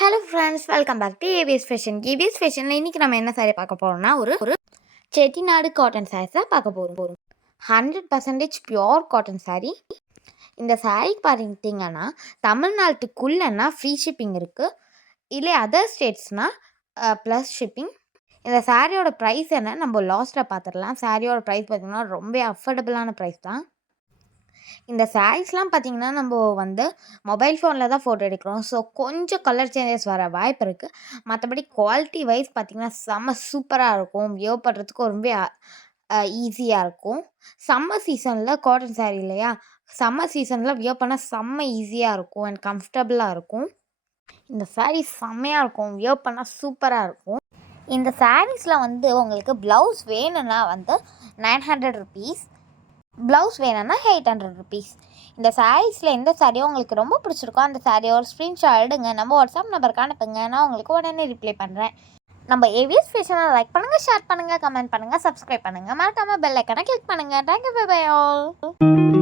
Hello friends, welcome back to ABS fashion. ஏபிஎஸ் ஃபேஷனில் இன்றைக்கி நம்ம என்ன சாரீ பார்க்க போகிறோம்னா ஒரு செட்டிநாடு காட்டன் சாரீஸை பார்க்க போகிறோம். 100% பியோர் காட்டன் சாரீ. இந்த சாரீ பார்த்தீங்கன்னா தமிழ்நாட்டுக்குள்ளேன்னா ஃப்ரீ ஷிப்பிங் இருக்குது, இல்லை அதர் ஸ்டேட்ஸ்னால் ப்ளஸ் ஷிப்பிங். இந்த சாரியோட ப்ரைஸ் என்ன நம்ம லாஸ்ட்டில் பார்த்துடலாம். சாரியோட ப்ரைஸ் பார்த்திங்கன்னா ரொம்ப அஃபோர்டபுளான ப்ரைஸ் தான். இந்த சாரீஸ்லாம் பார்த்திங்கன்னா நம்ம மொபைல் ஃபோனில் தான் ஃபோட்டோ எடுக்கிறோம். ஸோ கொஞ்சம் கலர் சேஞ்சஸ் வர வாய்ப்பு இருக்குது. மற்றபடி குவாலிட்டி வைஸ் பார்த்திங்கன்னா செம்ம சூப்பராக இருக்கும். வியர் பண்ணுறதுக்கு ரொம்ப ஈஸியாக இருக்கும். சம்மர் சீசனில் காட்டன் சாரீ இல்லையா, சம்மர் சீசனில் வியர் பண்ணால் செம்ம ஈஸியாக இருக்கும் அண்ட் கம்ஃபர்டபுளாக இருக்கும். இந்த சாரீ செம்மையாக இருக்கும், வியர் பண்ணால் சூப்பராக இருக்கும். இந்த சாரீஸில் உங்களுக்கு ப்ளவுஸ் வேணும்னா 900 ருபீஸ், ப்ளவுஸ் வேணும்னா 800 ருபீஸ். இந்த சாரீஸில் எந்த சாரியோ உங்களுக்கு ரொம்ப பிடிச்சிருக்கோ அந்த சாரியை ஒரு ஸ்க்ரீன்ஷாட் எடுங்க, நம்ம வாட்ஸ்அப் நம்பருக்கு அனுப்புங்க, நான் உங்களுக்கு உடனே ரிப்ளை பண்ணுறேன். நம்ம ஏவிஎஸ் ஃபேஷனை லைக் பண்ணுங்கள், ஷேர் பண்ணுங்கள், கமெண்ட் பண்ணுங்கள், சப்ஸ்கிரைப் பண்ணுங்கள், மறக்காமல் பெல் ஐக்கானை கிளிக் பண்ணுங்கள். Thank you, bye bye all.